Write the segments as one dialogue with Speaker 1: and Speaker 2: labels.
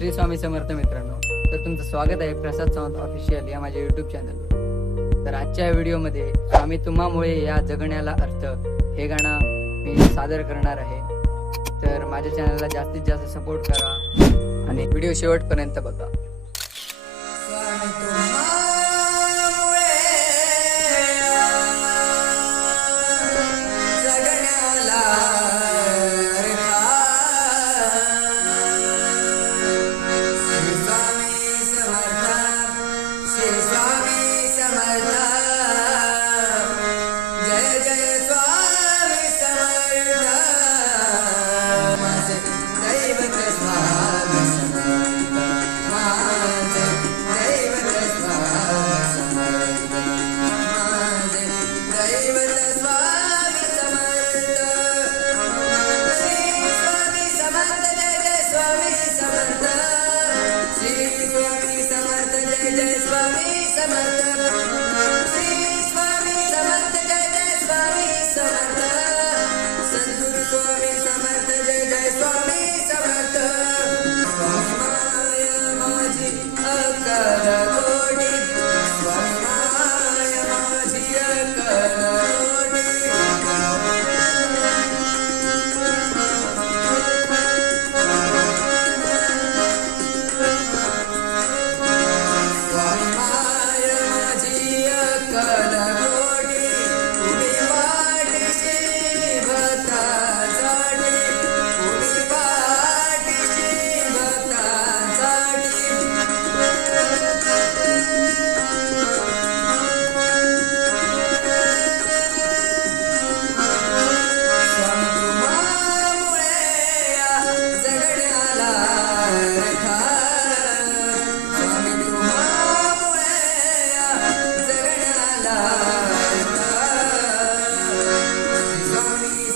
Speaker 1: श्री स्वामी समर्थ मित्रांनो तर तुमचं स्वागत आहे प्रसाद सावंत ऑफिशियल या माझ्या युट्यूब चॅनलवर तर आजच्या व्हिडिओमध्ये स्वामी तुम्हामुळे या जगण्याला अर्थ हे गाणं मी सादर करणार आहे. तर माझ्या चॅनलला जास्तीत जास्त सपोर्ट करा आणि व्हिडिओ शेवटपर्यंत बघा.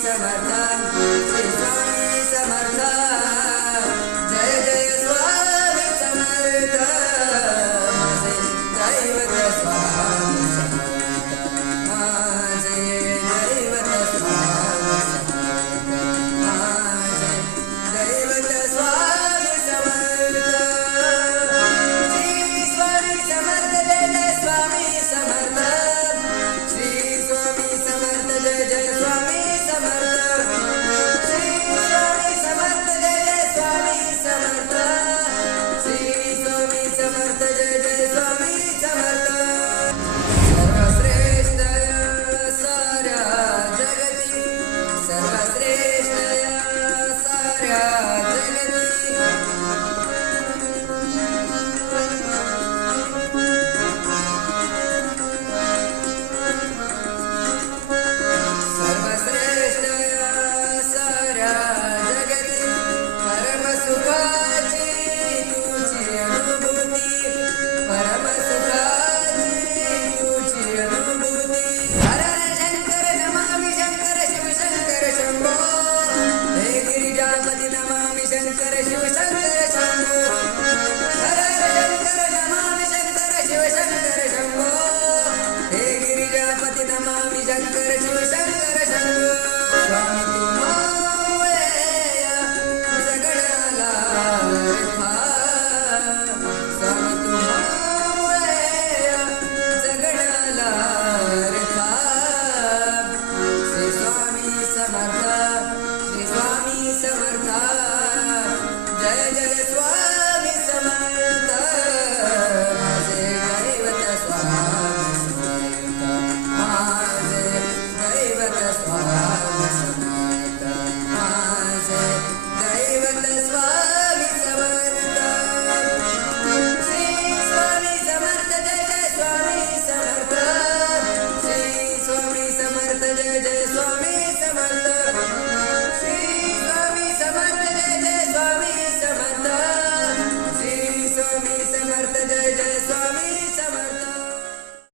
Speaker 1: समता Shankar Shiv Shankar Shambho, Hare Shankar Namami Shankar Shiv Shankar Shambho, Hare Shankar Namami Shankar Shiv Shankar Shambho, Hare Shankar Namami Shankar Shiv Shankar